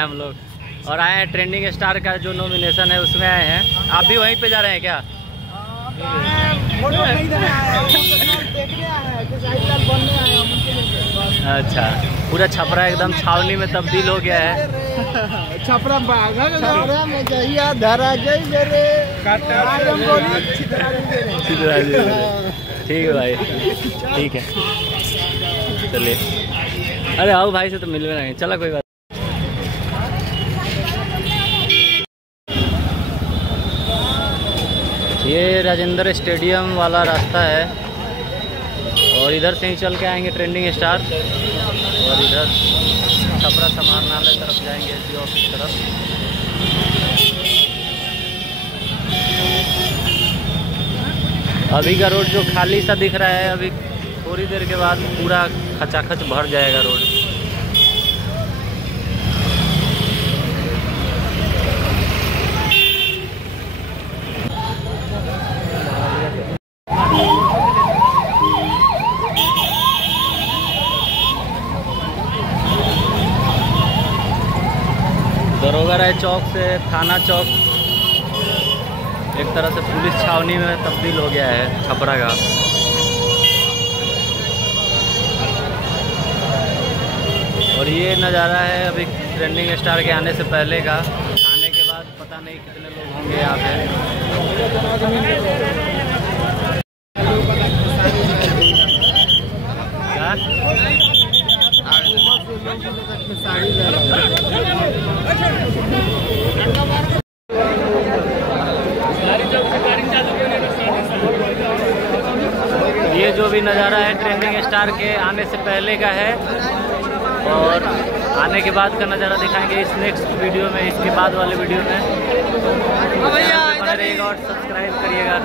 हम लोग और आए हैं ट्रेंडिंग स्टार का जो नॉमिनेशन है उसमें आए हैं। आप भी वहीं पे जा रहे हैं क्या? अच्छा, पूरा छपरा एकदम छावनी में तब्दील हो गया है। छपरा छपरा में जहिया धरा जय रे ठीक है भाई, ठीक है चलिए। अरे आओ भाई से तो मिलवे नहीं, चला कोई बात। ये राजेंद्र स्टेडियम वाला रास्ता है और इधर से ही चल के आएंगे ट्रेंडिंग स्टार और इधर छपरा समाहरणालय तरफ जाएंगे, एसडीओ ऑफिस तरफ। अभी का रोड जो खाली सा दिख रहा है, अभी थोड़ी देर के बाद पूरा खचाखच भर जाएगा रोड। दरोगा राय चौक से थाना चौक एक तरह से पुलिस छावनी में तब्दील हो गया है छपरा का। और ये नज़ारा है अभी ट्रेंडिंग स्टार के आने से पहले का। आने के बाद पता नहीं कितने लोग होंगे यहाँ पे। ये जो भी नज़ारा है ट्रेंडिंग स्टार के आने से पहले का है और आने के बाद का नज़ारा दिखाएंगे इस नेक्स्ट वीडियो में, इसके बाद वाले वीडियो में। बने रहिएगा और सब्सक्राइब करिएगा।